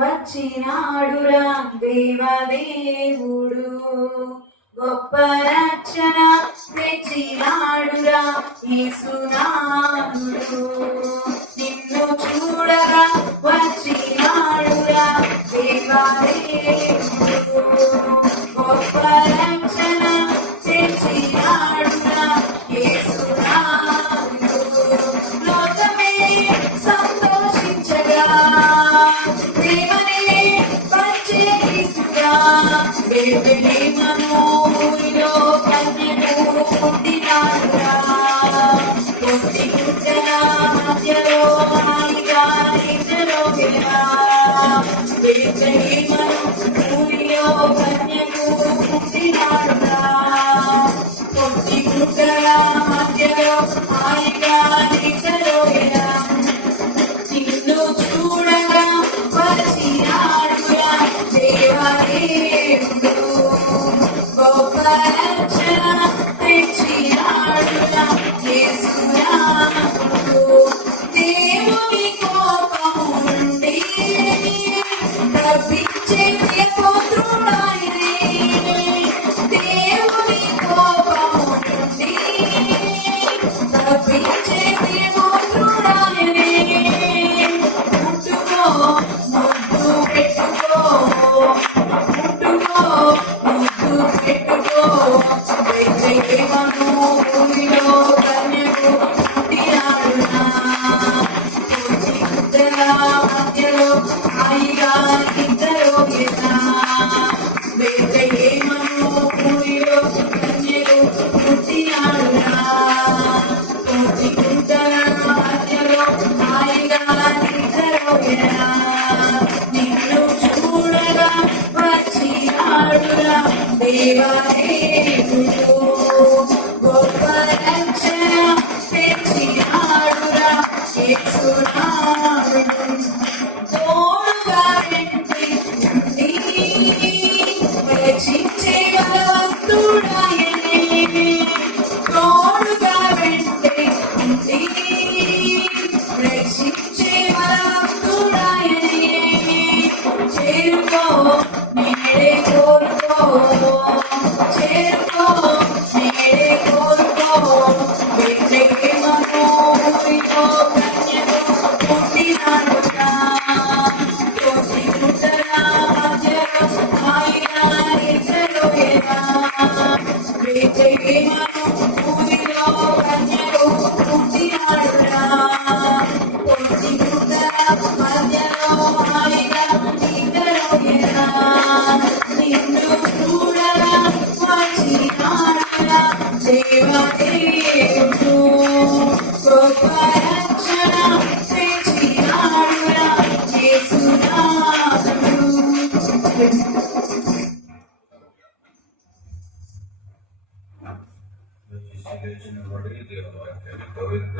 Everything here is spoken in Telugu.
వచ్చినాడురా దేవదేవుడు, గొప్ప రక్షణ తెచ్చినాడురా యేసునాథుడు. నిన్ను చూడగా వచ్చినాడురా దేవదేవుడు, గొప్ప రక్షణ తెచ్చినాడురా యేసునాథుడు. లోకమే సంతోషించగా ప్రేమనే పంచే యేసుగా, బెత్లెహేములో కన్యకు పుట్టినాడురా. కొద్ది గుడ్డల మధ్యలో హాయిగా నిద్రలోకెలా, బెత్లెహేములో కన్యకు పుట్టినాడురా. కొద్ది గుడ్డల మధ్యలో హాయిగా నిద్రలోకెలా, నిన్ను చూడగా వచ్చినాడురా దేవదేవుడు, గొప్ప రక్షణ తెచ్చినాడురా యేసునాథుడు. దేవుని కోపము నుండి తప్పించే పుత్రుడాయనే, దేవుని కోపము నుండి తప్పించే పుత్రుడాయనే. ముట్టుకో ముద్దు పెట్టుకో, ముట్టుకో ముద్దు పెట్టుకో, బెత్లెహేములో కన్యకు పుట్టినాడురా. కొద్ది గుడ్డల మధ్యలో హాయిగా నిద్రలోకెలా, బెత్లెహేములో కన్యకు పుట్టినాడురా. కొద్ది గుడ్డల మధ్యలో హాయిగా నిద్రలోకెలా, నిన్ను చూడగా వచ్చినాడురా దేవదేవుడు, గొప్ప రక్షణ తెచ్చినాడురా యేసునాథుడు. తోడుగా వెంటి ఉండి రక్షించే బలవంతుడాయనే, తోడుగా వెంటి ఉండి రక్షించే బలవంతుడాయనే. చేరుకో నేడే కోరుకో, చేరుకో నేడే కోరుకో, బెత్లెహేములో కన్యకు పుట్టినాడురా. కొద్ది గుడ్డల మధ్యలో హాయిగా నిద్రలోకెలా, బెత్లెహేములో కన్యకు పుట్టినాడురా. కొద్ది గుడ్డల మధ్యలో హాయిగా నిద్రలోకెలా, నిన్ను చూడగా వచ్చినాడురా దేవదేవుడు, గొప్ప రక్షణ తెచ్చినాడురా యేసునాథుడు. లేచిన వాడికి దేవుని వాక్యాన్ని గౌరవిద్దాం.